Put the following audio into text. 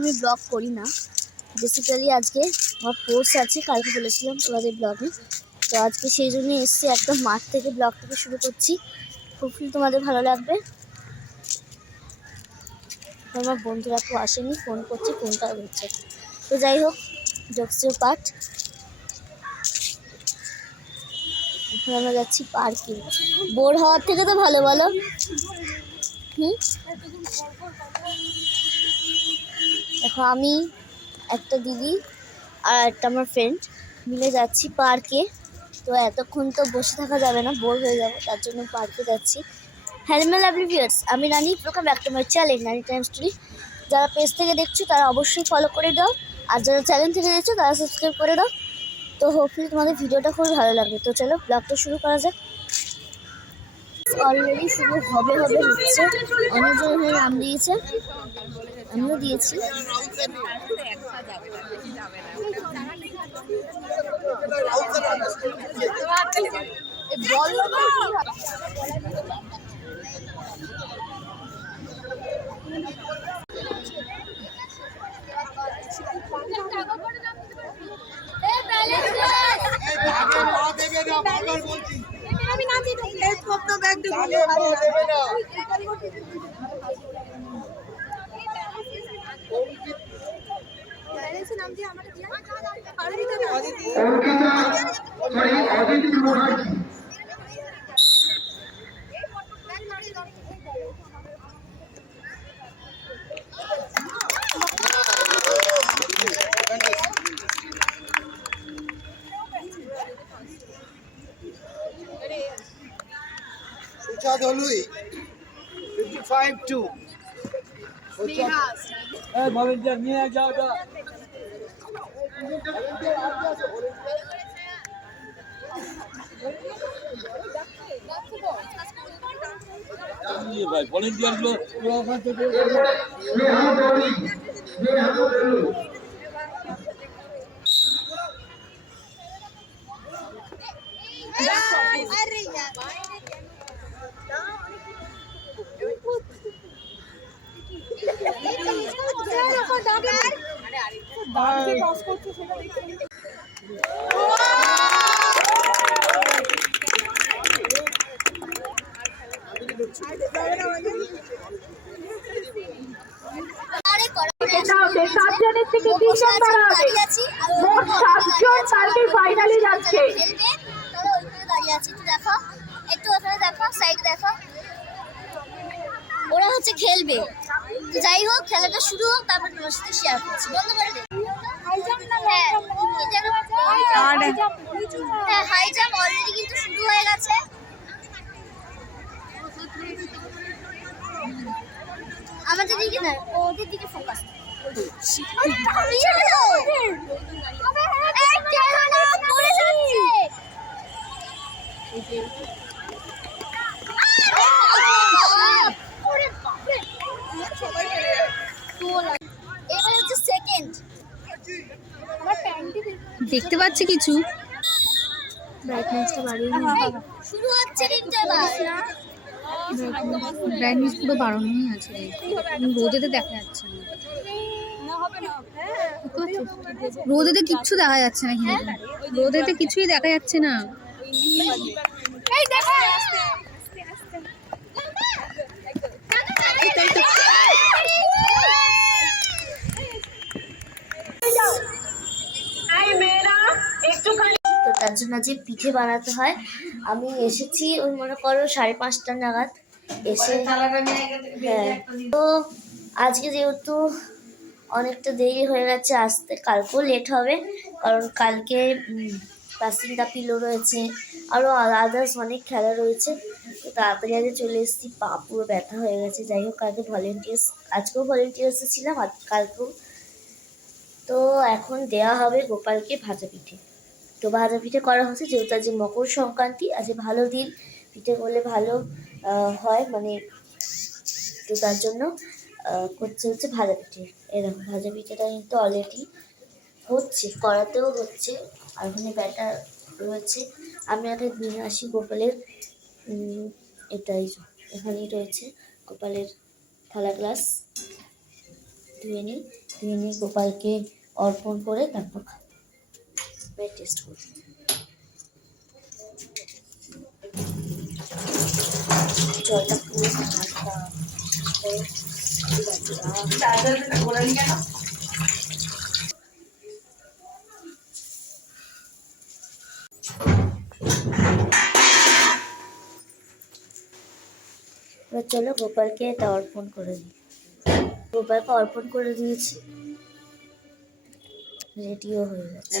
আমি ব্লগ করি না, বেসিক্যালি আজকে আমার কোর্স আছে, কালকে বলেছিলাম তোমাদের ব্লগে। তো আজকে সেই জন্যই এসছি, একদম মাঠ থেকে ব্লগটাকে শুরু করছি। হোপফুলি তোমাদের ভালো লাগবে। আমার বন্ধুরা কেউ আসেনি, ফোন করছি, ফোনটা হচ্ছে। তো যাই হোক, জোকসিও পাঠ। এখন আমরা যাচ্ছি পার্কে। বোর হওয়ার থেকে তো ভালো, বলো? দেখো, আমি, একটা দিদি আর একটা আমার ফ্রেন্ড মিলে যাচ্ছি পার্কে। তো এতক্ষণ তো বসে থাকা যাবে না, বোর হয়ে যাবো, তার জন্য পার্কে যাচ্ছি। হ্যালো লাভলি ভিউয়ার্স, আমি Rani, welcome back to my channel Rani time story. যারা পেজ থেকে দেখছো তারা অবশ্যই ফলো করে দাও, আর যারা চ্যানেল থেকে দেখছো তারা সাবস্ক্রাইব করে দাও। তো হোপফুলি তোমাদের ভিডিওটা খুবই ভালো লাগবে। তো চলো ব্লগটা শুরু করা যাক। অলরেডি শুরু হবে হচ্ছে, অনেকজন এখানে নাম দিয়েছে, আমিও দিয়েছি। ভলেন্টিয়ার নিয়ে যাও ভাই, ভলেন্টিয়ার গুলো ওখান থেকে সাতজনের থেকে তিনজন তারা হবে, মোট 7জন পার্কে ফাইনালে যাচ্ছে। দাঁড়িয়ে আছে, একটু দেখো, একটু ওখানে দেখো, সাইডে দেখো, ওরা হচ্ছে খেলবে। তো যাই হোক, খেলাটা শুরু হোক, তারপর তোমার সাথে শেয়ার করছি। বন্ধ করে দে। হ্যাঁ, হাই জাম্প অলরেডি কিন্তু শুরু হয়ে গেছে। আমাদের দিকে না, ওদের দিকে ফোকাস। দেখতে পাচ্ছি কিছু, ব্রাইটনেসটা বাড়িয়ে শুরু হচ্ছে কিন্তু এবার। ব্রাইটনেস পুরো বাড়ানোই আছে, রোদেতে দেখা যাচ্ছে না, রোদেতে কিচ্ছু দেখা যাচ্ছে না, কিন্তু রোদেতে কিছুই দেখা যাচ্ছে না। তো তার জন্য যে পিঠে বানাতে হয়, আমি এসেছি ওই মনে করো 5:30 নাগাদ এসে। হ্যাঁ, তো আজকে যেহেতু অনেকটা দেরি হয়ে গেছে আসতে, কালকেও লেট হবে, কারণ কালকে পাসিং দা পিলো রয়েছে, আরও আদার্স অনেক খেলা রয়েছে। তো তাড়াতাড়ি আগে চলে এসেছি, পা পুরো ব্যথা হয়ে গেছে। যাই হোক, কালকে ভলেন্টিয়ার্স, আজকেও ভলেন্টিয়ার্সে ছিলাম, আর কালকেও। তো এখন দেওয়া হবে গোপালকে ভাজা পিঠে। তো ভাজা পিঠে করা হচ্ছে, যেহেতু আজ মকর সংক্রান্তি, আজ ভালো দিন, পিঠে করলে ভালো হয়, মানে তো তার জন্য করছে হচ্ছে ভাজা পিঠে। এরকম ভাজা পিঠেটা কিন্তু অলরেডি হচ্ছে, করাতেও হচ্ছে, আর ওখানে ব্যাটার রয়েছে। আমি আগে নিয়ে আসি গোপালের, এটাই এখানেই রয়েছে গোপালের থালা গ্লাস। ধুয়ে নিই, ধুয়ে নিয়ে গোপালকে অর্পণ করে তারপর খাবো। টেস্ট করি। জলটা পুরো এবার চলো গোপালকে এটা অর্পণ করে দিই। গোপালকে অর্পণ করে দিয়েছি, রেডিও হয়ে গেছে।